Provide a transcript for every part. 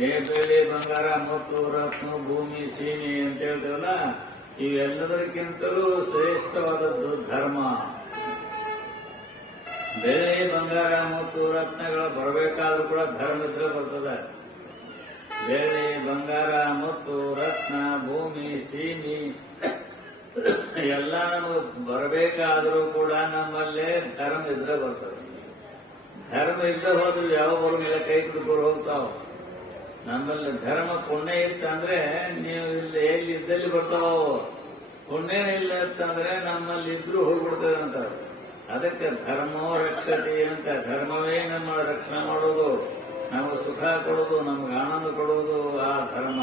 ಏ ಬೆಳ್ಳಿ ಬಂಗಾರ ಮತ್ತು ರತ್ನ, ಭೂಮಿ, ಸೀಮೆ ಅಂತ ಹೇಳ್ತೇವಲ್ಲ, ಇವೆಲ್ಲದಕ್ಕಿಂತಲೂ ಶ್ರೇಷ್ಠವಾದದ್ದು ಧರ್ಮ. ಬೆಳೆ, ಬಂಗಾರ ಮತ್ತು ರತ್ನಗಳು ಬರಬೇಕಾದ್ರೂ ಕೂಡ ಧರ್ಮ ಇದ್ರೆ ಬರ್ತದೆ. ಬೆಳೆ, ಬಂಗಾರ ಮತ್ತು ರತ್ನ, ಭೂಮಿ, ಸೀಮಿ, ಎಲ್ಲ ನಮಗೆ ಬರಬೇಕಾದರೂ ಕೂಡ ನಮ್ಮಲ್ಲೇ ಧರ್ಮ ಇದ್ರೆ ಬರ್ತದೆ. ಧರ್ಮ ಇದ್ದ ಹೋದ್ರು ಯಾವ ಮೇಲೆ ಕೈ ಕುಡ್ಕೊಂಡು ಹೋಗ್ತಾವ? ನಮ್ಮಲ್ಲಿ ಧರ್ಮ ಪುಣ್ಯ ಇತ್ತಂದ್ರೆ ನೀವು ಇಲ್ಲಿ ಎಲ್ಲಿ ಇದ್ದಲ್ಲಿ ಬರ್ತಾವ. ಪುಣ್ಯ ಇಲ್ಲ ಅಂತಂದ್ರೆ ನಮ್ಮಲ್ಲಿ ಇದ್ರು ಹೋಗ್ಬಿಡ್ತದೆ ಅಂತ. ಅದಕ್ಕೆ ಧರ್ಮೋ ರಕ್ಷತೆ ಅಂತ. ಧರ್ಮವೇ ನಮ್ಮ ರಕ್ಷಣೆ ಮಾಡೋದು. ನಮಗೆ ಸುಖ ಕೊಡೋದು, ನಮ್ಗೆ ಆನಂದ ಕೊಡೋದು ಆ ಧರ್ಮ.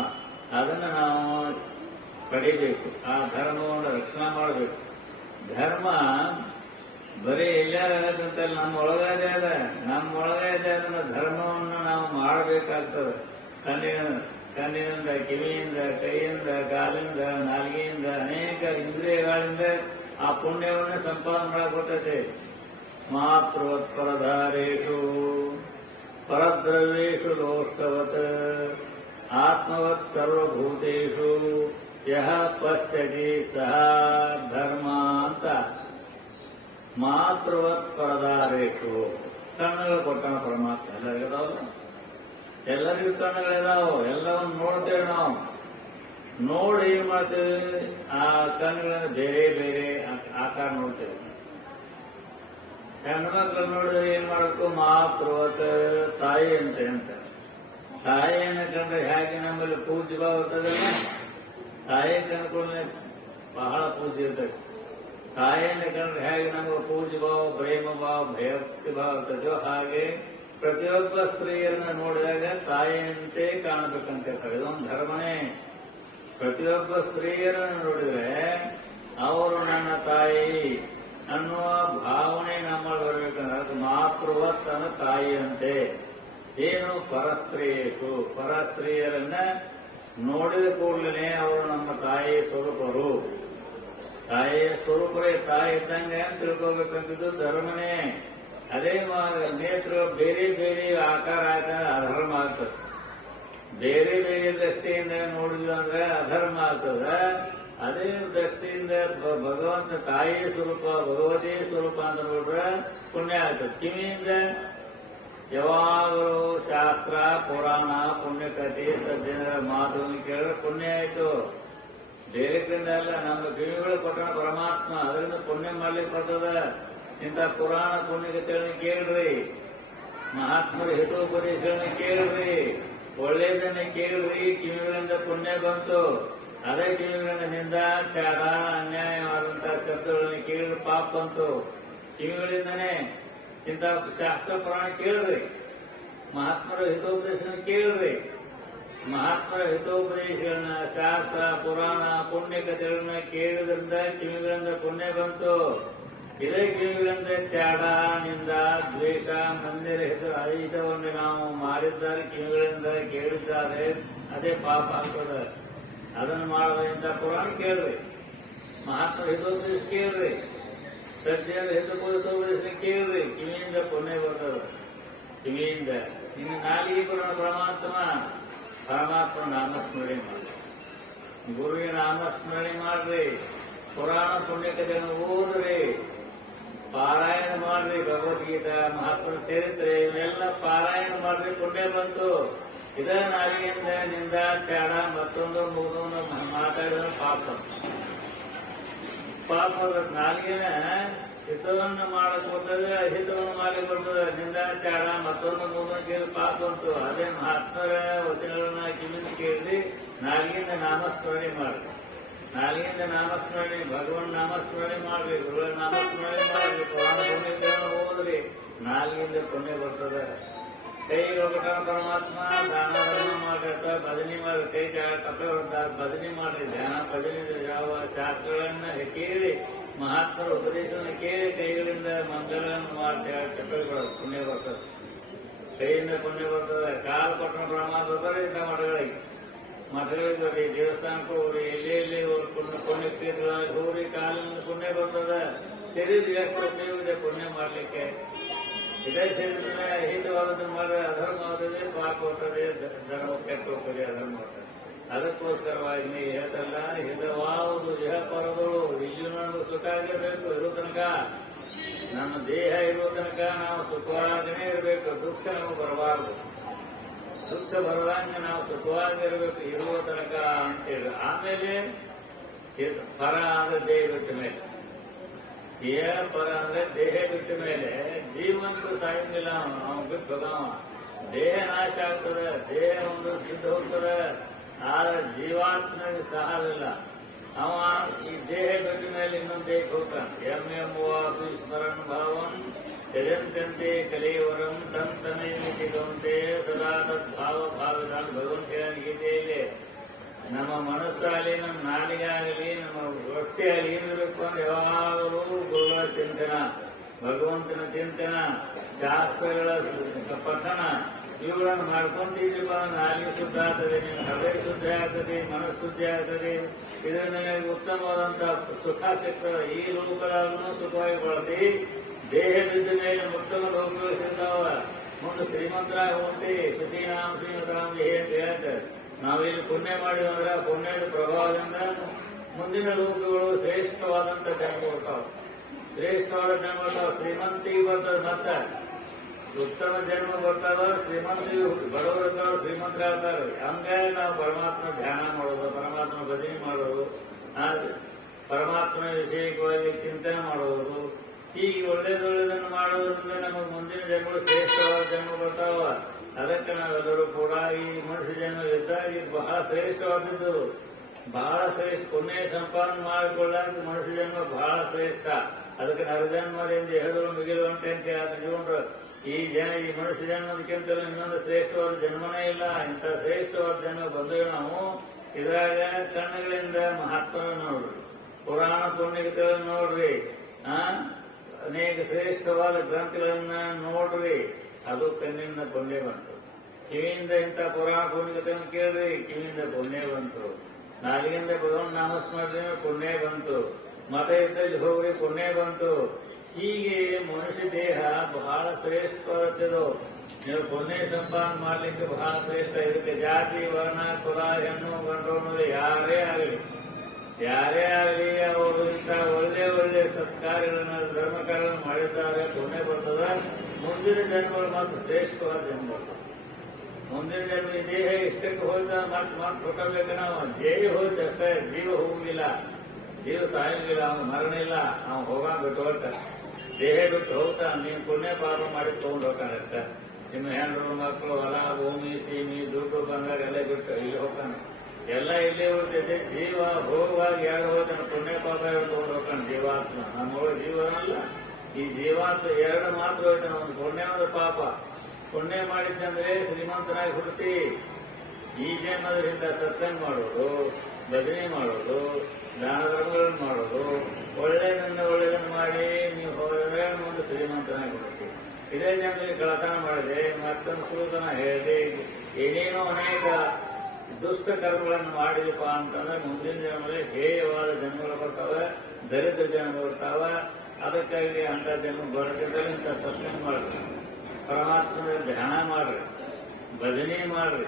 ಅದನ್ನ ನಾವು ಪಡಿಬೇಕು. ಆ ಧರ್ಮವನ್ನು ರಕ್ಷಣೆ ಮಾಡಬೇಕು. ಧರ್ಮ ಬರೀ ಎಲ್ಲಾಗದಂತ ನಮ್ಮ ಒಳಗಡೆ ಅದ. ನಮ್ಮ ಅದನ್ನ ಧರ್ಮವನ್ನು ನಾವು ಮಾಡಬೇಕಾಗ್ತದೆ. ಕಣ್ಣಿನ ಕಣ್ಣಿನಿಂದ, ಕಿವಿಯಿಂದ, ಕೈಯಿಂದ ಕಾಲಿಂದ ನಾಲ್ಗೆಯಿಂದ ಅನೇಕ ಇಂದ್ರಿಯಗಳಿಂದ ಆ ಪುಣ್ಯವನ್ನು ಸಂಪಾದನೆ ಮಾಡಕೊಟ್ಟೈತೆ ಮಾತೃವತ್ಪರಧಾರೇಶು ಪರದ್ರವ್ಯೇಶು ಲೋಷ್ಟವತ್ ಆತ್ಮವತ್ ಸರ್ವಭೂತೇಶು ಯಹ ಪಶ್ಯತಿ ಸಹ ಧರ್ಮ ಅಂತ ಮಾತೃವತ್ ಪರದಾರೇಷು ಕಣ್ಣುಗಳು ಕೊಟ್ಟಣ ಪರಮಾತ್ಮ. ಇದಾವ ಎಲ್ಲರಿಗೂ ಕಣ್ಣುಗಳಿದಾವ ಎಲ್ಲವನ್ನು ನೋಡ್ತೇವೆ ನಾವು. ನೋಡಿ ಏನ್ ಮಾಡ್ತೇವೆ. ಆ ಕಣ್ಣುಗಳನ್ನು ಬೇರೆ ಬೇರೆ ಆಕಾರ ನೋಡ್ತೇವೆ. ಹೆಣ್ಮಕ್ಳು ನೋಡಿದ್ರೆ ಏನ್ ಮಾಡಬೇಕು? ಮಾತೃವತ್ ತಾಯಿ ಅಂತ ಅಂತ. ತಾಯಿಯನ್ನು ಕಂಡ್ರೆ ಹೇಗೆ ನಮ್ಮಲ್ಲಿ ಪೂಜೆ ಇರ್ತದಲ್ಲ? ತಾಯಿ ಕಣ್ಕೊಂಡ್ರೆ ಬಹಳ ಪೂಜೆ ಇರ್ತದೆ. ತಾಯಿಯನ್ನು ಕಂಡ್ರೆ ಹೇಗೆ ನಮಗೆ ಪೂಜೆ ಭಾವ, ಪ್ರೇಮ ಭಾವ, ಭಯಭಕ್ತಿ ಭಾವ ಇರ್ತದೋ ಹಾಗೆ ಪ್ರತಿಯೊಬ್ಬ ಸ್ತ್ರೀಯರನ್ನ ನೋಡಿದಾಗ ತಾಯಿಯಂತೆ ಕಾಣಬೇಕಂತ ಹೇಳ್ತಾರೆ ಇದೊಂದು ಧರ್ಮನೇ. ಪ್ರತಿಯೊಬ್ಬ ಸ್ತ್ರೀಯರನ್ನು ನೋಡಿದ್ರೆ, ಅವರು ನನ್ನ ತಾಯಿ ಅನ್ನುವ ಭಾವನೆ ನಮ್ಮಲ್ಲಿ ಬರಬೇಕಂದ್ರೆ ಅದು ಮಾತೃವತ್ತನ ತಾಯಿಯಂತೆ. ಏನು ಪರಸ್ತ್ರೀಯು ಪರಸ್ತ್ರೀಯರನ್ನ ನೋಡಿದ ಕೂಡಲೇ ಅವರು ನಮ್ಮ ತಾಯಿ ಸ್ವರೂಪರು. ತಾಯಿಯ ಸ್ವರೂಪವೇ, ತಾಯಿ ಇದ್ದಂಗೆ ಅಂತ ತಿಳ್ಕೋಬೇಕಂತಿದ್ದು ಧರ್ಮನೇ. ಅದೇ ನೇತ್ರ, ಬೇರೆ ಬೇರೆ ಆಕಾರ ಆಕಾರ ಅಧರ್ಮ ಆಗ್ತದೆ. ಬೇರೆ ಬೇರೆ ದೃಷ್ಟಿಯಿಂದ ನೋಡಿದ್ವಿ ಅಂದ್ರೆ ಅಧರ್ಮ ಆಗ್ತದ. ಅದೇ ದೃಷ್ಟಿಯಿಂದ ಭಗವಂತ ತಾಯಿಯ ಸ್ವರೂಪ, ಭಗವತಿ ಸ್ವರೂಪ ಅಂತ ನೋಡ್ರೆ ಪುಣ್ಯ ಆಗ್ತದೆ. ಕಿವಿಯಿಂದ ಯಾವಾಗಲೂ ಶಾಸ್ತ್ರ, ಪುರಾಣ, ಪುಣ್ಯಕಥೆ, ಸಜ್ಜನರ ಮಾತು ಕೇಳಿದ್ರೆ ಪುಣ್ಯ ಆಯ್ತು. ಬೇರೆ ಕಡೆಯಿಂದ ಅಲ್ಲ ನಮ್ಮ ಕಿವಿಗಳು ಕೊಟ್ಟಣ ಪರಮಾತ್ಮ. ಅದರಿಂದ ಪುಣ್ಯ ಮಾಡ್ಲಿಕ್ಕೆ ಬರ್ತದ ಇಂಥ ಪುರಾಣ ಪುಣ್ಯಕಥೆಗಳನ್ನ ಕೇಳ್ರಿ. ಮಹಾತ್ಮರ ಹಿತೋಪದೇಶಗಳನ್ನ ಕೇಳ್ರಿ. ಒಳ್ಳೆಯದನ್ನ ಕೇಳ್ರಿ. ಕಿವಿಗಳಿಂದ ಪುಣ್ಯ ಬಂತು. ಅದೇ ಕಿವಿಗಳಿಂದ ನಿಂದ ಚಾರ ಅನ್ಯಾಯವಾದಂತಹ ಶಬ್ದಗಳನ್ನ ಕೇಳಿ ಪಾಪ ಬಂತು. ಕಿವಿಗಳಿಂದನೇ ಇಂಥ ಶಾಸ್ತ್ರ ಪುರಾಣ ಕೇಳ್ರಿ. ಮಹಾತ್ಮರ ಹಿತೋಪದೇಶನ ಕೇಳ್ರಿ. ಮಹಾತ್ಮರ ಹಿತೋಪದೇಶಗಳನ್ನ ಶಾಸ್ತ್ರ, ಪುರಾಣ ಪುಣ್ಯ ಕಥೆಗಳನ್ನ ಕೇಳಿದ್ರಿಂದ ಕಿವಿಗಳಿಂದ ಪುಣ್ಯ ಬಂತು. ಇದೇ ಕಿವಿಗಳಿಂದ ಚಾಡ, ನಿಂದ, ದ್ವೇಷ ಮಂದಿರ ಹಿತ ಅಹಿತವನ್ನು ನಾವು ಮಾಡಿದ್ದಾರೆ, ಕಿವಿಗಳಿಂದ ಕೇಳಿದ್ದಾರೆ. ಅದೇ ಪಾಪ ಆಗ್ತದೆ. ಅದನ್ನು ಮಾಡೋದ್ರಿಂದ ಪುರಾಣ ಕೇಳ್ರಿ. ಮಹಾತ್ಮ ಹಿತೋಪದೇಶ ಕೇಳ್ರಿ ಸದ್ಯದ ಹಿತೋಪದೇಶ ಕೇಳ್ರಿ. ಕಿವಿಯಿಂದ ಪುಣ್ಯ ಬರ್ತದೆ. ಕಿವಿಯಿಂದ. ಇನ್ನು ನಾಲಿಗೆ ಪುರಾಣ ಪರಮಾತ್ಮ. ಪರಮಾತ್ಮ ನಾಮಸ್ಮರಣೆ ಮಾಡಿ. ಗುರುವಿನ ನಾಮಸ್ಮರಣೆ ಮಾಡ್ರಿ. ಪುರಾಣ ಪುಣ್ಯಕಥೆಯನ್ನು ಓದ್ರಿ. ಪಾರಾಯಣ ಮಾಡ್ರಿ. ಭಗವದ್ಗೀತಾ, ಮಹಾತ್ಮ ಚರಿತ್ರೆ, ಇವೆಲ್ಲ ಪಾರಾಯಣ ಮಾಡ್ರಿ. ಪುಣ್ಯ ಬಂತು. ಇದ ನಾಲಿಗೆಯಿಂದ ನಿಂದ ಚಾಡ ಮತ್ತೊಂದು ಮೂರೊಂದು ಮಾತಾಡಿದ್ರೆ ಪಾಪ. ಪಾಪ ನಾಲಿಗೆನ ಹಿತವನ್ನು ಮಾಡಕ್ ಬರ್ತದೆ ಅಹಿತವನ್ನು ಮಾಡ್ಲಿಕ್ಕೆ ಬರ್ತದೆ ನಿಂದ ಚಾಡ ಮತ್ತೊಂದು ಮೂರೊಂದು ಕೇಳಿ ಪಾಪ ಬಂತು. ಅದೇ ಮಹಾತ್ಮರ ವಚನಗಳನ್ನ ಕಿವಿಂದ ಕೇಳಿ ನಾಲ್ಗಿಂದ ನಾಮಸ್ಮರಣೆ ಮಾಡ್ರಿ ನಾಲಿಗೆಯಿಂದ ನಾಮಸ್ಮರಣೆ, ಭಗವನ್ ನಾಮಸ್ಮರಣೆ ಮಾಡ್ರಿ ಗುರುಗಳ ನಾಮಸ್ಮರಣೆ ಮಾಡ್ರಿ ಪುರಾಣ ಪುಣ್ಯಗಳನ್ನು ಓದ್ರಿ ನಾಲ್ಗಿಂದ ಪುಣ್ಯ ಬರ್ತದೆ. ಕೈ ಹೋಗಟ ಪರಮಾತ್ಮ, ದಾನ ಮಾಡಿರ್ತ ಮಾಡ್ರಿ ಮಾಡಿ. ಭಜನೆ ಮಾಡ್ರಿ ಕೈ ಬದನಿ ಭಜನೆ ಮಾಡ್ರಿ ಧ್ಯಾನ, ಭಜನೆ ಯಾವ ಶಾಸ್ತ್ರಗಳನ್ನ ಕೇಳಿ ಮಹಾತ್ಮರ ಉಪದೇಶವನ್ನು ಕೇಳಿ ಕೈಗಳಿಂದ ಮಂಗಳನ್ನು ಮಾಡಿ ಕೆಟ್ಟಬೇಕು ಪುಣ್ಯ ಬರ್ತದೆ. ಕೈಯಿಂದ ಪುಣ್ಯ ಬರ್ತದೆ. ಕಾಲು ಪಟ್ಟಣ ಪರಮಾತ್ಮ ಇಂಥ ಮಠಗಳಿಗೆ. ಮಠಗಳಿಗೆ ಬರ್ರಿ ದೇವಸ್ಥಾನಕ್ಕೆ ಹೋಗ್ರಿ ಎಲ್ಲಿ ಎಲ್ಲಿ ಹೋಗಿ ಪುಣ್ಯ ಪುಣ್ಯ ತೀರ್ಥಗಳಿಗೆ ಹೋಗ್ರಿ ಕಾಲಿನ ಪುಣ್ಯ ಬರ್ತದ. ಶರೀರ ಎಷ್ಟು ಪುಣ್ಯ ಮಾಡಲಿಕ್ಕೆ. ಇದೇ ಶರೀರ ಹಿತವಾದದ್ದು ಮಾಡಿದ್ರೆ ಅಧರ್ಮ ಆಗ್ತದೆ ಪಾಪ ಹೋಗ್ತದೆ ಧರ್ಮ ಕೆಟ್ಟು ಹೋಗ್ತದೆ ಅಧರ್ಮ ಅದಕ್ಕೋಸ್ಕರವಾಗಿ ನೀ ಹೇಳ್ತಲ್ಲ ಹಿತವಾವುದು ಇಹ ಪರದಳು ಇಲ್ಲೂ ನನಗೆ ಸುಖ ಇರೋ ತನಕ. ನಮ್ಮ ದೇಹ ಇರೋ ತನಕ ನಾವು ಸುಖವಾಗಿನೇ ಇರಬೇಕು. ದುಃಖ ನಮಗೆ ಬರಬಾರದು. ದುಃಖ ಬರದಂಗೆ ನಾವು ಸುಖವಾಗಿರಬೇಕು ಇರುವ ತನಕ ಅಂತೇಳಿ. ಆಮೇಲೆ ಪರ ಅಂದ್ರೆ ದೇಹ ಬಿಟ್ಟ ಮೇಲೆ. ದೇಹ ಪರ ಅಂದ್ರೆ ದೇಹ ಬಿಟ್ಟ ಮೇಲೆ. ಜೀವಂತ ಸಾಯಂಗಿಲ್ಲ ಅವನು. ಅವನು ಬಿಟ್ಟು ದೇಹ ನಾಶ ಆಗ್ತದೆ. ದೇಹ ಒಂದು ಸಿದ್ಧ ಹೋಗ್ತದೆ. ಆದ್ರೆ ಜೀವಾತ್ಮನಿಗೆ ಸಹವಿಲ್ಲ ಅವ ಈ ದೇಹ ಮೇಲೆ ಇನ್ನೊಂದೇ ಹೋಗ್ತಾನೆ ಎಂ ಎಂ ಸ್ಮರಣ ಭಾವಂ ಯಜಂತಂತೆ ಕಲಿಯವರಂ ತನ್ ಗೌಂತೆ ಸದಾ ತತ್ ಭಾವ ಭಾವದ ಭಗವಂತ ಹೇಳಿದ ಗೀತೆಯಲ್ಲಿ. ನಮ್ಮ ಮನಸ್ಸಾಗಲಿ ನಮ್ಮ ನಾಲಿಗಾಗಲಿ, ನಮ್ಮ ಹೊಟ್ಟೆ ಆಗಲಿ ಏನಿರಬೇಕು ಅಂದ್ರೆ ಯಾವಾಗಲೂ ಗುರುಗಳ ಚಿಂತನ, ಭಗವಂತನ ಚಿಂತನ, ಶಾಸ್ತ್ರಗಳ ಪಠಣ ಇವುಗಳನ್ನು ಮಾಡ್ಕೊಂತಿದ್ರಪ್ಪ ನಾಲಿಗೆ ಶುದ್ಧ ಆಗ್ತದೆ ನಿಮ್ಮ ಹೃದಯ ಶುದ್ಧ ಆಗ್ತದೆ, ಮನಸ್ಸು ಶುದ್ಧ ಆಗ್ತದೆ. ಇದರಿಂದ ನಿಮಗೆ ಉತ್ತಮವಾದಂತ ಸುಖ ಸಿಗ್ತದೆ ಈ ರೂಪಗಳನ್ನು ಸುಖವಾಗಿ ಬಳಸಿ ದೇಹ ಬಿದ್ದ ಮೇಲೆ ಉತ್ತಮ ಲೋಕಗಳು ಸಿಗ್ತಾವ. ಮುಂದೆ ಶ್ರೀಮಂತರ ಹೋಗಿ ಶ್ರೀರಾಮ ಶ್ರೀಮಂತರಾಮ ಅಂತ ಹೇಳ್ತಾರೆ ನಾವಿಲ್ಲಿ ಪುಣ್ಯ ಮಾಡಿದ್ರೆ ಪುಣ್ಯದ ಪ್ರಭಾವದಿಂದ ಮುಂದಿನ ಲೋಕಗಳು ಶ್ರೇಷ್ಠವಾದಂತ ಜನ ಕೊಡ್ತಾವ ಶ್ರೇಷ್ಠವಾದ ಜನ ಕೊಡ್ತಾವ ಶ್ರೀಮಂತಿಗೆ ಬರ್ತದೆ ಮತ್ತೆ. ಉತ್ತಮ ಜನ್ಮ ಬರ್ತಾವ ಶ್ರೀಮಂತಿಗೆ ಬಡವರಿದ್ದವರು ಶ್ರೀಮಂತರಾಗ್ತಾರೆ ಹಂಗಾಗಿ ನಾವು ಪರಮಾತ್ಮ ಧ್ಯಾನ ಮಾಡೋದು, ಪರಮಾತ್ಮ ಭಜನೆ ಮಾಡೋದು ಪರಮಾತ್ಮನ ವಿಷಯಕವಾಗಿ ಚಿಂತನೆ ಮಾಡೋದು. ಹೀಗೆ ಒಳ್ಳೇದೊಳ್ಳೇದನ್ನು ಮಾಡೋದ್ರಿಂದ ನಮಗೆ ಮುಂದಿನ ಜನ್ಮಗಳು ಶ್ರೇಷ್ಠವಾದ ಜನ್ಮ ಬರ್ತಾವ. ಅದಕ್ಕೆ ನಾವೆಲ್ಲರೂ ಕೂಡ ಈ ಮನುಷ್ಯ ಜನ್ಮ ಇದ್ದಾಗ ಇದು ಬಹಳ ಶ್ರೇಷ್ಠವಾದದ್ದು. ಬಹಳ ಶ್ರೇಷ್ಠ, ಪುಣ್ಯ ಸಂಪಾದನೆ ಮಾಡಿಕೊಳ್ಳಾಕ ಮನುಷ್ಯ ಜನ್ಮ ಬಹಳ ಶ್ರೇಷ್ಠ. ಅದಕ್ಕೆ ನರಜನ್ಮದಿಂದ ಹೇಳಿದ್ರು ಮುಗಿಲುವಂಟೆ ಅಂತ ಹೇಳ್ತಾರೆ. ಈ ಜನ, ಈ ಮನುಷ್ಯ ಜನ್ಮದಕ್ಕಿಂತಲೂ ಇನ್ನೊಂದು ಶ್ರೇಷ್ಠವಾದ ಜನ್ಮನೇ ಇಲ್ಲ. ಇಂಥ ಶ್ರೇಷ್ಠವಾದ ಜನ್ಮ ಬಂದೇವೆ ನಾವು ಇದ್ರಾಗ ಕಣ್ಣುಗಳಿಂದ ಮಹಾತ್ಮನ ನೋಡ್ರಿ. ಪುರಾಣ ಪುಣ್ಯಗಳನ್ನು ನೋಡ್ರಿ. ಆ? ಅನೇಕ ಶ್ರೇಷ್ಠವಾದ ಗ್ರಂಥಗಳನ್ನ ನೋಡ್ರಿ. ಅದು ಕಣ್ಣಿಂದ ಪುಣ್ಯ ಬಂತು. ಕಿವಿಯಿಂದ ಇಂಥ ಪುರಾಣ ಪುಣ್ಯತೆಯನ್ನು ಕೇಳ್ರಿ, ಕಿವಿಯಿಂದ ಪುಣ್ಯ ಬಂತು. ನಾಲಿಗೆಯಿಂದ ಭಗವನ್ ನಾಮಸ್ಮರಣೆ ಪುಣ್ಯ ಬಂತು. ಮತ ಇದ್ದಲ್ಲಿ ಹೋಗ್ರಿ ಪುಣ್ಯ ಬಂತು. ಹೀಗೆ ಮನುಷ್ಯ ದೇಹ ಬಹಳ ಶ್ರೇಷ್ಠವಾದದ್ದು ನೀವು ಪುಣ್ಯ ಸಂಪಾದನೆ ಮಾಡ್ಲಿಕ್ಕೆ ಬಹಳ ಶ್ರೇಷ್ಠ. ಇದಕ್ಕೆ ಜಾತಿ, ವರ್ಣ, ಕುಲ, ಹೆಣ್ಣು, ಗಂಡು ಅನ್ನೋದು ಯಾರೇ ಆಗಲಿ ಯಾರೇ ಆಗಲಿ ಅವರು ಇಂಥ ಒಳ್ಳೆ ಒಳ್ಳೆ ಸತ್ಕಾರ್ಯಗಳನ್ನ ಧರ್ಮ ಕಾರ್ಯಗಳನ್ನು ಮಾಡಿದ್ದಾರೆ, ಪುಣ್ಯ ಬರ್ತದ. ಮುಂದಿನ ಜನ್ಮಗಳು ಮಾತ್ರ ಶ್ರೇಷ್ಠವಾದ ಜನ್ಮ. ಮುಂದಿನ ಜನ್ಮ ದೇಹ ಇಷ್ಟಕ್ಕೆ ಹೋದ ಮತ್ತೆ ಮಾತು ಕೊಟ್ಟಬೇಕು ನಾವು ದೇಹ ಹೋದ ಜೀವ ಹೋಗಿಲ್ಲ ಜೀವ ಸಾಯಂಗಿಲ್ಲ ಅವನು ಮರಣ ಇಲ್ಲ, ಅವನು ಹೋಗ ಬಿಟ್ಟು ದೇಹ ಬಿಟ್ಟು ಹೋಗ್ತಾ ನೀವು ಪುಣ್ಯ ಪಾಪ ಮಾಡಿ ತಗೊಂಡು ಹೋಗ್ತಾನೆ ಅಷ್ಟೇ ನಿಮ್ಮ ಹೆಣ್ಣು ಮಕ್ಕಳು ಹೊಲ, ಭೂಮಿ, ಸೀಮಿ, ದುಡ್ಡು ಬಂಗಾರ ಎಲ್ಲ ಬಿಟ್ಟು ಇಲ್ಲಿ ಹೋಗ್ತಾನೆ. ಎಲ್ಲ ಇಲ್ಲೇ ಉಳಿತೈತೆ. ಜೀವ ಭೋಗವಾಗಿ ಎರಡು ಹೋಗ್ತಾನೆ. ಪುಣ್ಯ ಪಾಪ ತಗೊಂಡು ಹೋಗ್ತಾನೆ ಜೀವಾತ್ಮ. ನಮ್ಮ ಜೀವನಲ್ಲ ಈ ಜೀವಾತ್ಮ ಎರಡು ಮಾತ್ರ ಹೋಗ್ತಾನೆ. ಒಂದು ಪುಣ್ಯ, ಒಂದು ಪಾಪ. ಪುಣ್ಯ ಮಾಡಿದ್ದಂದ್ರೆ ಶ್ರೀಮಂತನಾಗಿ ಹುಡ್ತಿ ಈ ಜನ್ಮದಿಂದ ಸತ್ಸಂಗ ಮಾಡೋದು ಭಜನೆ ಮಾಡೋದು, ದಾನ ಧರ್ಮಗಳನ್ನು ಮಾಡೋದು ಒಳ್ಳೆಯದನ್ನ ಒಳ್ಳೆಯದನ್ನು ಮಾಡಿ ನೀವು ಹೋದರೆ ಒಂದು ಶ್ರೀಮಂತನಾಗಿ ಕೊಡುತ್ತೆ ಇದೇ ಜನರಿಗೆ ಕಳತನ ಮಾಡಿದೆ ಮತ್ತೊಂದು ಸೂತನ ಹೇಳಿದೆ ಏನೇನೋ ಅನೇಕ ದುಷ್ಟ ಕರ್ಮಗಳನ್ನು ಮಾಡಿದಪ್ಪ ಅಂತಂದ್ರೆ ಮುಂದಿನ ಜನ್ಮದಲ್ಲಿ ಹೇಯವಾದ ಜನಗಳು ಬರ್ತಾವೆ, ದರಿದ್ರ ಜನ ಬರ್ತಾವ. ಅದಕ್ಕಾಗಿ ಅಂತ ಜನ್ಮ ಬರದಿದ್ದಲ್ಲಿ ಇಂಥ ಮಾಡ್ರಿ. ಪರಮಾತ್ಮನ ಧ್ಯಾನ ಮಾಡ್ರಿ, ಭಜನೆ ಮಾಡ್ರಿ,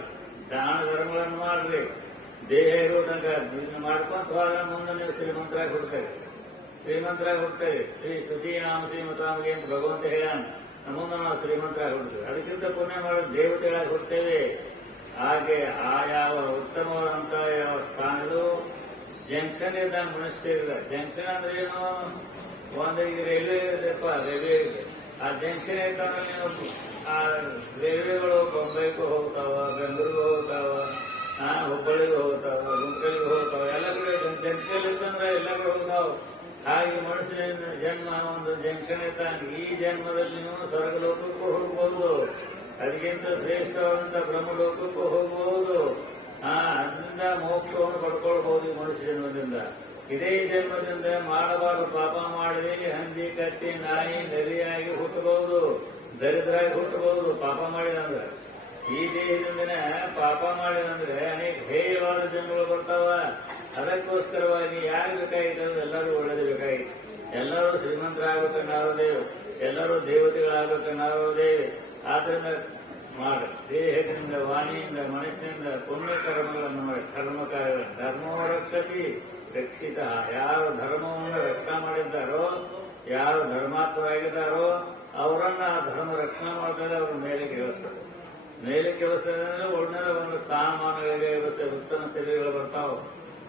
ದಾನ ಧರ್ಮಗಳನ್ನು ಮಾಡ್ರಿ. ದೇಹ ಇರೋ ತನಕ ಮಾಡ್ಕೊಂತ ಹೋದ್ರೆ ಮುಂದೆ ನೀವು ಶ್ರೀಮಂತರಾಗಿ ಹುಡ್ತೇವೆ ಶ್ರೀಮಂತರಾಗಿ ಹುಡ್ತೇವೆ ಶ್ರೀ ಸ್ತುತಿ ನಾಮ ಶ್ರೀಮಂತರಾಮಗೆ ಅಂತ ಭಗವಂತ ಹೇಳಾನ ಮುಂದೆ ನಾವು ಶ್ರೀಮಂತರಾಗಿ ಹುಡ್ತೇವೆ ಅದಕ್ಕಿಂತ ಪುಣ್ಯ ಮಾಡೋದು ದೇವತೆಗಳಾಗಿ ಹುಡ್ತೇವೆ. ಹಾಗೆ ಆ ಯಾವ ಉತ್ತಮವಾದಂತ ಯಾವ ಸ್ಥಾನಗಳು ಜಂಕ್ಷನ್ ಇದ್ದಂಗೆ ಮನುಷ್ಯ ಇಲ್ಲ. ಜಂಕ್ಷನ್ ಅಂದ್ರೆ ಏನು? ಒಂದು ಈಗ ರೈಲ್ವೆ ಇರುತ್ತಪ್ಪ ರೈಲ್ವೆ ಇದೆ. ಆ ಜಂಕ್ಷನ್ ಇದ್ದಂದ್ರೆ ನೀವು? ಆ ರೈಲ್ವೆಗಳು ಬೊಂಬೈಗೂ ಹೋಗ್ತಾವ, ಬೆಂಗಳೂರಿಗೆ ಹೋಗ್ತಾವ. ಆ ಹುಬ್ಬಳ್ಳಿಗೆ ಹೋಗ್ತಾವ ಗುಂಟೂರಿಗೆ ಹೋಗ್ತಾವ ಎಲ್ಲ ಕಡೆ ಜಂಕ್ಷನ್ ಇತ್ತಂದ್ರೆ ಎಲ್ಲ ಕಡೆ ಹೋಗ್ತಾವ. ಹಾಗೆ ಮನುಷ್ಯನ ಜನ್ಮ ಒಂದು ಜಂಕ್ಷನ್ ಇದ್ದಂಗೆ ಈ ಜನ್ಮದಲ್ಲಿ ನೀವು ಸ್ವರ್ಗಲೋಕಕ್ಕೂ ಹೋಗ್ಬೋದು. ಅದಕ್ಕಿಂತ ಶ್ರೇಷ್ಠವಾದಂತ ಬ್ರಹ್ಮಲೋಕಕ್ಕೂ ಹೋಗಬಹುದು ಆ, ಅದರಿಂದ ಮೋಕ್ಷವನ್ನು ಪಡ್ಕೊಳ್ಬಹುದು ಮನುಷ್ಯ ಜನ್ಮದಿಂದ. ಇದೇ ಜನ್ಮದಿಂದ ಮಾಡಬಾರದು ಪಾಪ ಮಾಡಿದ್ರೆ ಹಂದಿ, ಕತ್ತಿ, ನಾಯಿ ನರಿಯಾಗಿ ಹುಟ್ಟಬಹುದು, ದರಿದ್ರಾಗಿ ಹುಟ್ಟಬಹುದು. ಪಾಪ ಮಾಡಿದಂದ್ರೆ ಈ ದೇಹದಿಂದನೇ ಪಾಪ ಮಾಡಿದಂದ್ರೆ ಅನೇಕ ಹೇಯವಾದ ಜನ್ಮಗಳು ಬರ್ತಾವ. ಅದಕ್ಕೋಸ್ಕರವಾಗಿ ಯಾರು ಬೇಕಾಗಿತ್ತು ಎಲ್ಲರೂ ಒಳ್ಳೇದು ಬೇಕಾಗಿತ್ತು. ಎಲ್ಲರೂ ಶ್ರೀಮಂತರಾಗಬೇಕು ನಾವುದೇವು ಎಲ್ಲರೂ ದೇವತೆಗಳಾಗಬೇಕು ಆದ್ದರಿಂದ ಮಾಡಿ, ದೇಹದಿಂದ, ವಾಣಿಯಿಂದ, ಮನಸ್ಸಿನಿಂದ ಪುಣ್ಯ ಕರ್ಮಗಳನ್ನು ಮಾಡಿ. ಕರ್ಮ ಕಾರ್ಯ ಧರ್ಮವ ರಕ್ಷತಿ ರಕ್ಷಿತ. ಯಾರು ಧರ್ಮವನ್ನು ರಕ್ಷಣೆ ಮಾಡಿದ್ದಾರೋ ಯಾರು ಧರ್ಮಾತ್ಮರಾಗಿದ್ದಾರೋ ಅವರನ್ನ ಆ ಧರ್ಮ ರಕ್ಷಣೆ ಮಾಡ್ತಾರೆ ಅವ್ರ ಮೇಲೆ ಇಳಿಸ್ತದೆ ಮೇಲೆ ಕೆಲಸ ಅಂದ್ರೆ ಒಳ್ಳೆಯ ಒಂದು ಸ್ಥಾನಮಾನಗಳಿಗೆ ಉತ್ತಮ ಸೇವೆಗಳು ಬರ್ತಾವ.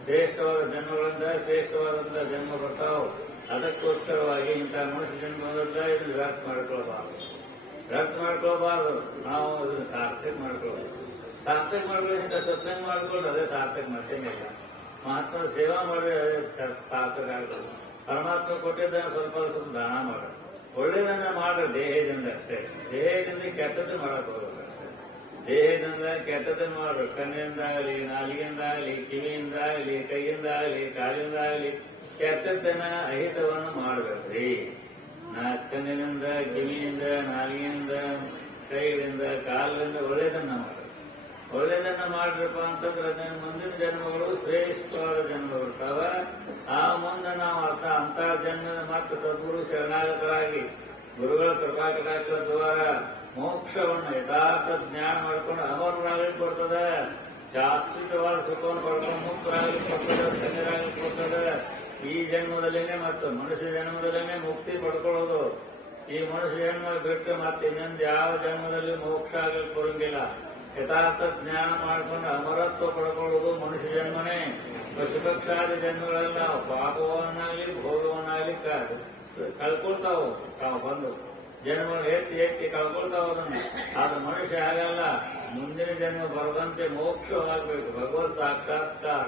ಶ್ರೇಷ್ಠವಾದ ಜನ್ಮಗಳಿಂದ ಶ್ರೇಷ್ಠವಾದಂತಹ ಜನ್ಮ ಬರ್ತಾವ. ಅದಕ್ಕೋಸ್ಕರವಾಗಿ ಇಂತಹ ಮನುಷ್ಯ ಜನ್ಮದಿಂದ ಇದನ್ನು ವ್ಯಾಪ್ತಿ ಮಾಡ್ಕೊಳ್ಬಾರ್ದು. ವ್ಯಾಪ್ತಿ ಮಾಡ್ಕೊಳ್ಬಾರ್ದು. ನಾವು ಇದನ್ನು ಸಾರ್ಥಕ ಮಾಡ್ಕೊಳ್ಬೇಕು. ಸಾರ್ಥಕ ಮಾಡ್ಕೊಳ್ಳೋದ್ರಿಂದ ಸತ್ಸಂಗ ಮಾಡ್ಕೊಂಡು ಅದೇ ಸಾರ್ಥಕ ಮಾಡ್ತೇನಿಲ್ಲ ಮಹಾತ್ಮನ ಸೇವಾ ಮಾಡಿ ಅದೇ ಸಾರ್ಥಕ ಆಗ್ತದೆ. ಪರಮಾತ್ಮ ಕೊಟ್ಟಿದ್ದನ್ನು ಸ್ವಲ್ಪ ಸ್ವಲ್ಪ ದಾನ ಮಾಡ ಒಳ್ಳೇದನ್ನ ಮಾಡ್ರಿ ದೇಹದಿಂದ ಅಷ್ಟೇ. ದೇಹದಿಂದ ಕೆಟ್ಟದ್ದು ಅಷ್ಟೇ ದೇಹದಿಂದ ಕೆಟ್ಟದನ್ನು ಮಾಡು. ಕಣ್ಣಿಂದಾಗಲಿ ನಾಲಿಗೆಯಿಂದಾಗಲಿ, ಕಿವಿಯಿಂದಾಗಲಿ, ಕೈಯಿಂದಾಗಲಿ, ಕಾಲಿಂದಾಗಲಿ ಕೆಟ್ಟದ್ದನ್ನ ಅಹಿತವನ್ನು ಮಾಡಬೇಕ್ರಿ. ನಾ ಕಣ್ಣಿನಿಂದ, ಕಿವಿಯಿಂದ, ನಾಲಿಗೆಯಿಂದ, ಕೈಗಳಿಂದ ಕಾಲಿನಿಂದ ಒಳ್ಳೆಯದನ್ನ ಮಾಡು. ಒಳ್ಳೆಯದನ್ನ ಮಾಡ್ರಪ್ಪ ಅಂತಂದ್ರೆ ಅದನ್ನ ಮುಂದಿನ ಜನ್ಮಗಳು ಶ್ರೇಷ್ಠವಾದ ಜನ್ಮ ಬರ್ತಾವ ಆ ಮುಂದೆ ನಾವು ಅರ್ಥ ಅಂತ ಜನ್ಮ ಮತ್ತು ಸದ್ಗುರು ಶರಣಾಗತರಾಗಿ ಗುರುಗಳ ಕೃಪಾಕಟಾಕ್ಷ ದ್ವಾರ ಮೋಕ್ಷವನ್ನು ಯಥಾರ್ಥ ಜ್ಞಾನ ಮಾಡ್ಕೊಂಡು ಅಮರನಾಗಲಿ ಬರ್ತದೆ ಶಾಶ್ವತವಾದ ಸುಖವನ್ನು ಪಡ್ಕೊಂಡು ಮುಕ್ತರಾಗಲಿಕ್ಕೆ ಬರ್ತದೆ ಧನ್ಯರಾಗಲಿಕ್ಕೆ ಬರ್ತದೆ ಈ ಜನ್ಮದಲ್ಲೇನೆ ಮತ್ತು ಮನುಷ್ಯ ಜನ್ಮದಲ್ಲೇನೆ ಮುಕ್ತಿ ಪಡ್ಕೊಳ್ಳೋದು. ಈ ಮನುಷ್ಯ ಜನ್ಮ ಬಿಟ್ಟು ಮತ್ತೆ ಇನ್ನೊಂದು ಯಾವ ಜನ್ಮದಲ್ಲಿ ಮೋಕ್ಷ ಆಗಲಿಕ್ಕೆ ಕೊಡಂಗಿಲ್ಲ ಯಥಾರ್ಥ ಜ್ಞಾನ ಮಾಡ್ಕೊಂಡು ಅಮರತ್ವ ಪಡ್ಕೊಳ್ಳೋದು ಮನುಷ್ಯ ಜನ್ಮನೇ. ಪಶುಪಕ್ಷಾದಿ ಜನ್ಮಗಳೆಲ್ಲ, ಪಾಪವನ್ನಾಗಲಿ ಭೋಗವನ್ನಾಗಲಿ ಕಳ್ಕೊಳ್ತಾವು. ತಾವು ಬಂದು ಜನ್ಮ ಎತ್ತಿ ಎತ್ತಿ ಕಳ್ಕೊಳ್ತಾ ಅದನ್ನ ಆದ್ರೆ ಮನುಷ್ಯ ಆಗಲ್ಲ ಮುಂದಿನ ಜನ್ಮ ಬರದಂತೆ ಮೋಕ್ಷವಾಗಬೇಕು. ಭಗವತ್ ಸಾಕ್ಷಾತ್ಕಾರ.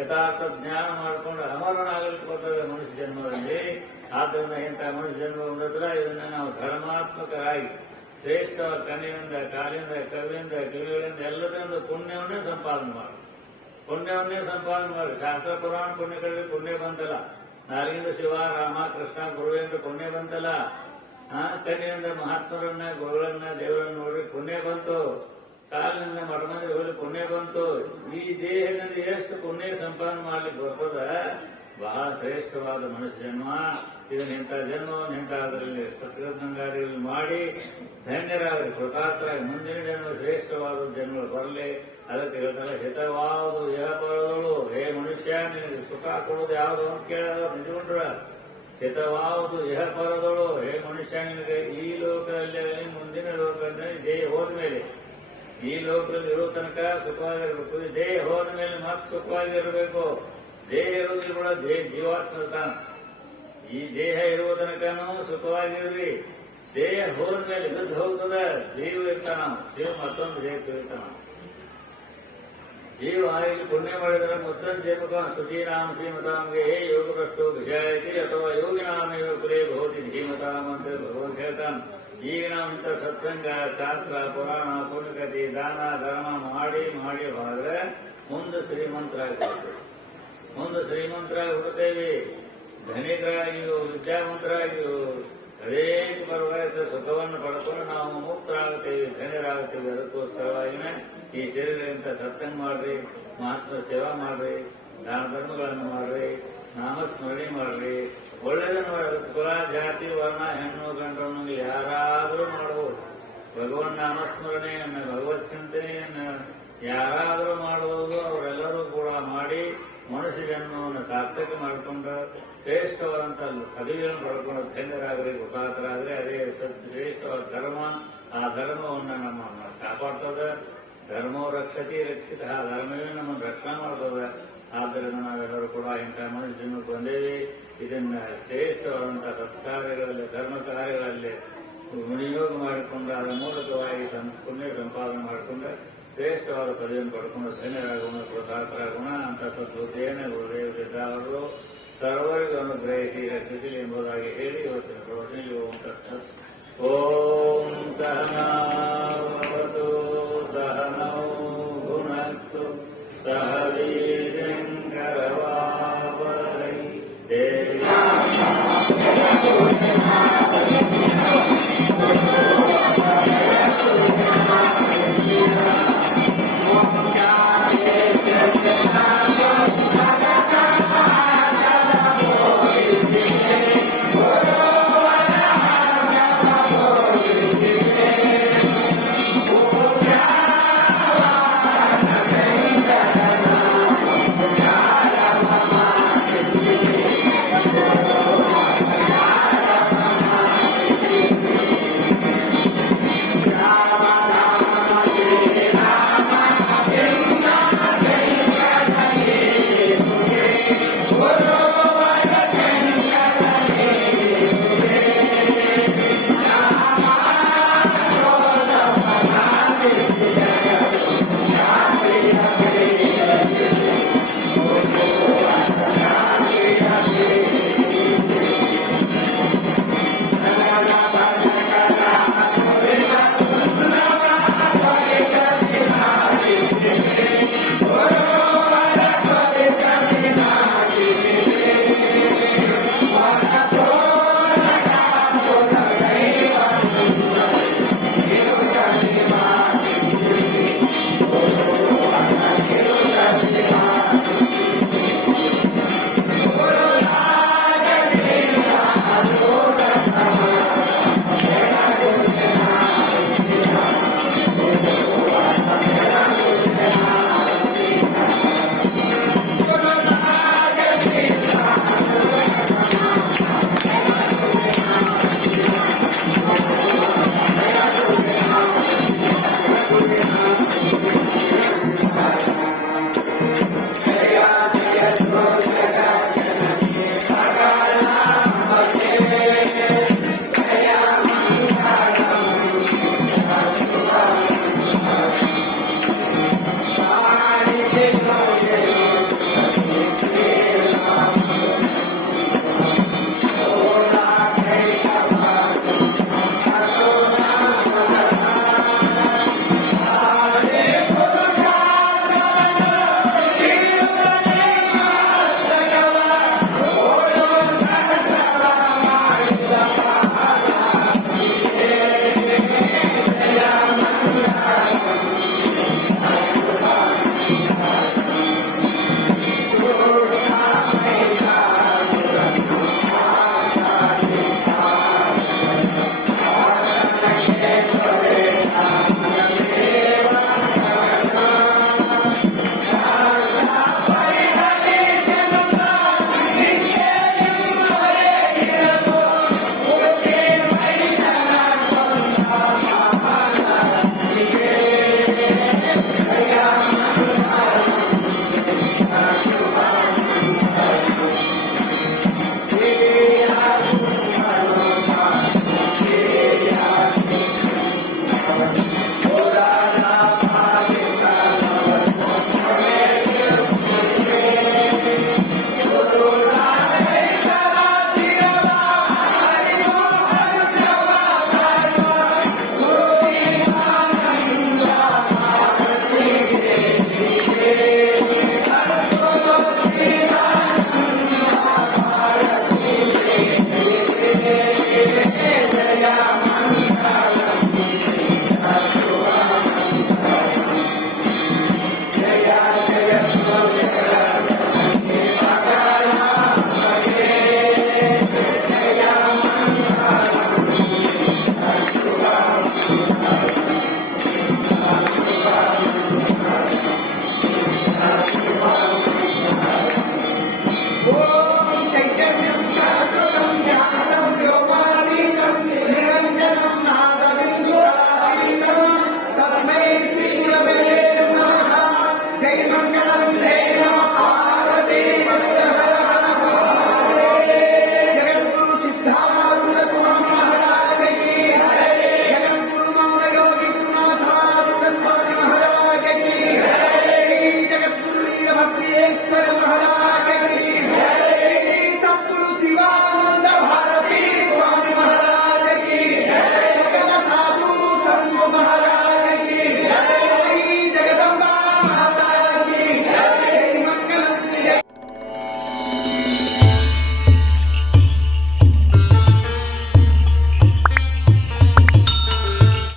ಯಥಾರ್ಥ ಜ್ಞಾನ ಮಾಡಿಕೊಂಡು ಅಮರನಾಗಲಿಕ್ಕೆ ಬರ್ತದೆ ಮನುಷ್ಯ ಜನ್ಮದಲ್ಲಿ. ಆದ್ದರಿಂದ ಇಂತಹ ಮನುಷ್ಯ ಜನ್ಮ ಬಂದಿದ್ರೆ ಇದನ್ನ ನಾವು ಧರ್ಮಾತ್ಮಕರಾಗಿ ಶ್ರೇಷ್ಠ ಕಣ್ಣಿನಿಂದ ಕಾಲಿಂದ, ಕವಿಯಿಂದ, ಕಿವಿಗಳಿಂದ ಎಲ್ಲದರಿಂದ ಪುಣ್ಯವನ್ನೇ ಸಂಪಾದನೆ ಮಾಡಿ ಪುಣ್ಯವನ್ನೇ ಸಂಪಾದನೆ ಮಾಡಿ ಶಾಸ್ತ್ರ, ಪುರಾಣ ಪುಣ್ಯಗಳಲ್ಲಿ ಪುಣ್ಯ ಬಂತಲ್ಲ. ನಾಲಿಂದ ಶಿವ, ರಾಮ, ಕೃಷ್ಣ ಗುರುವಿಂದ ಪುಣ್ಯ ಬಂತಲ್ಲ. ಆ ಕಣ್ಣಿನಿಂದ ಮಹಾತ್ಮರನ್ನ ಗುರುಗಳನ್ನ, ದೇವರನ್ನ ನೋಡಿ ಪುಣ್ಯ ಬಂತು. ಕಾಲಿನಿಂದ ಮಠಮಂದಿ ಹೋಗಿ ಪುಣ್ಯ ಬಂತು. ಈ ದೇಹದಿಂದ ಎಷ್ಟು ಪುಣ್ಯ ಸಂಪಾದನೆ ಮಾಡ್ಲಿಕ್ಕೆ ಬರ್ತದ? ಬಹಳ ಶ್ರೇಷ್ಠವಾದ ಮನುಷ್ಯ ಜನ್ಮ ಇದನ್ನ ಇಂಥ ಜನ್ಮವನ್ನು ಇಂಥ ಅದರಲ್ಲಿ ಸತ್ಯಗಂಗಾರಿಯಲ್ಲಿ ಮಾಡಿ ಧನ್ಯರಾಗಲಿ ಕೃತಾರ್ಥರಾಗಿ ಮುಂದಿನ ಜನ್ಮ ಶ್ರೇಷ್ಠವಾದ ಜನ್ಮ ಬರಲಿ. ಅದಕ್ಕೆ ಹೇಳ್ತಾರೆ, ಹಿತವಾದು ಯಹಪರದಳು. ಹೇ ಮನುಷ್ಯ, ನಿನಗೆ ಸುಖ ಕೊಡೋದು ಯಾವುದು ಅಂತ ಕೇಳಿದ ನಿಜಗೊಂಡ್ರ? ಹಿತವಾದು ಪರಗಳು ಹೇ ಮನುಷ್ಯ ನಿನಗೆ ಈ ಲೋಕದಲ್ಲಿ ಮುಂದಿನ ಲೋಕದಲ್ಲಿ ದೇಹ ಹೋದ್ಮೇಲೆ ಈ ಲೋಕದಲ್ಲಿ ಇರೋ ತನಕ ಸುಖವಾಗಿರಬೇಕು. ದೇಹ ಹೋದ ಮೇಲೆ ಮತ್ತೆ ಸುಖವಾಗಿರಬೇಕು. ದೇಹ ಇರುವುದು ಕೂಡ ದೇಹ ಜೀವಾತ್ಮ ತಾನ ಈ ದೇಹ ಇರುವ ತನಕನೂ ಸುಖವಾಗಿರ್ರಿ ದೇಹ ಹೋದ್ಮೇಲೆ ಬಿದ್ದು ಹೋಗ್ತದ ಜೀವ ಇರ್ತಾನ? ಜೀವ ಮತ್ತೊಂದು ದೇಹ ಇರ್ತಾನ ಜೀವ ಇಲ್ಲಿ ಪುಣ್ಯ ಮಾಡಿದರೆ ಮುದ್ರನ್ ಜೀವಕ ಸುಚೀನಾಂ ಶ್ರೀಮತಾಂಗೆ ಹೇ ಯೋಗಭ್ರಷ್ಟು ವಿಜಯತಿ ಅಥವಾ ಯೋಗಿನಾಮೇವ ಕುಲೇ ಭವತಿ ಧೀಮತಾಂ ಅಂತ ಭಗವಂತ ಹೇಳ್ತಾನೆ. ಈಗ ನಾವು ಇಂಥ ಸತ್ಸಂಗ, ಶಾಸ್ತ್ರ, ಪುರಾಣ ಪುಣ್ಯಕತಿ ದಾನ, ಧರ್ಮ ಮಾಡಿ ಮಾಡಿ ಹೋದ್ರೆ ಮುಂದೆ ಶ್ರೀಮಂತರಾಗ್ಬೇಕು. ಮುಂದೆ ಶ್ರೀಮಂತರಾಗಿ ಹುಡುತ್ತೇವೆ ಧನಿಕರಾಗಿಯೂ, ವಿದ್ಯಾವಂತರಾಗಿಯೂ, ಅನೇಕ ಪರವಾಗಿದ್ದ ಸುಖವನ್ನು ಪಡ್ಕೊಂಡು ನಾವು ಮುಕ್ತರಾಗುತ್ತೇವೆ ಧನಿರಾಗುತ್ತೇವೆ ಅದಕ್ಕೋಸ್ಕರವಾಗಿನ ಈ ಶರೀರದಿಂದ ಸತ್ಸಂಗ ಮಾಡ್ರಿ ಮಹಾತ್ಮ ಸೇವಾ ಮಾಡ್ರಿ, ದಾನ ಧರ್ಮಗಳನ್ನು ಮಾಡ್ರಿ, ನಾಮಸ್ಮರಣೆ ಮಾಡ್ರಿ, ಒಳ್ಳೆಯದನ್ನು ಮಾಡಿ ಕುಲ, ಜಾತಿ, ವರ್ಣ, ಹೆಣ್ಣು ಗಂಡನ್ನು ಯಾರಾದರೂ ಮಾಡಬಹುದು ಭಗವನ್ ನಾಮಸ್ಮರಣೆಯನ್ನ ಭಗವತ್ ಚಿಂತನೆಯನ್ನ ಯಾರಾದರೂ ಮಾಡುವುದು ಅವರೆಲ್ಲರೂ ಕೂಡ ಮಾಡಿ ಮನುಷ್ಯ ಜನ್ಮವನ್ನು ಸಾರ್ಥಕ ಮಾಡಿಕೊಂಡು ಶ್ರೇಷ್ಠವಾದಂತಹ ಪದವಿಗಳನ್ನು ಪಡ್ಕೊಂಡು ಧನ್ಯರಾಗಲಿ ಕೃತಾರ್ಥರಾಗಲಿ ಅದೇ ಶ್ರೇಷ್ಠವಾದ ಧರ್ಮ, ಆ ಧರ್ಮವನ್ನು ನಮ್ಮ ಕಾಪಾಡ್ತದೆ. ಧರ್ಮವು ರಕ್ಷತೆ ರಕ್ಷಿತ, ಧರ್ಮವೇ ನಮ್ಮನ್ನು ರಕ್ಷಣೆ ಮಾಡ್ತದೆ. ಆದ್ದರಿಂದ ನಾವೆಲ್ಲರೂ ಕೂಡ ಇಂಥ ಮನುಷ್ಯನು ಬಂದೇವೆ. ಇದನ್ನ ಶ್ರೇಷ್ಠವಾದಂತಹ ಸತ್ಕಾರ್ಯಗಳಲ್ಲಿ, ಧರ್ಮ ಕಾರ್ಯಗಳಲ್ಲಿ ವಿನಿಯೋಗ ಮಾಡಿಕೊಂಡು, ಅದರ ಮೂಲಕವಾಗಿ ಪುಣ್ಯ ಸಂಪಾದನೆ ಮಾಡಿಕೊಂಡು, ಶ್ರೇಷ್ಠವಾದ ಪದವಿಯನ್ನು ಪಡ್ಕೊಂಡು, ಧನ್ಯರಾಗೋಣ, ಕೃತಾರ್ಥರಾಗೋಣ ಅಂತ ಸದ್ಬುದ್ಧಿಯನ್ನು ಗುರುದೇವರಿದ್ದ ಅವರು ಸರ್ವರಿಗೂ ಅನುಗ್ರಹಿಸಿ ರಕ್ಷಿಸಲಿ ಎಂಬುದಾಗಿ ಹೇಳಿ ಇವತ್ತಿನ ಪ್ರವಚನ ಓಂ ಸಹನಾ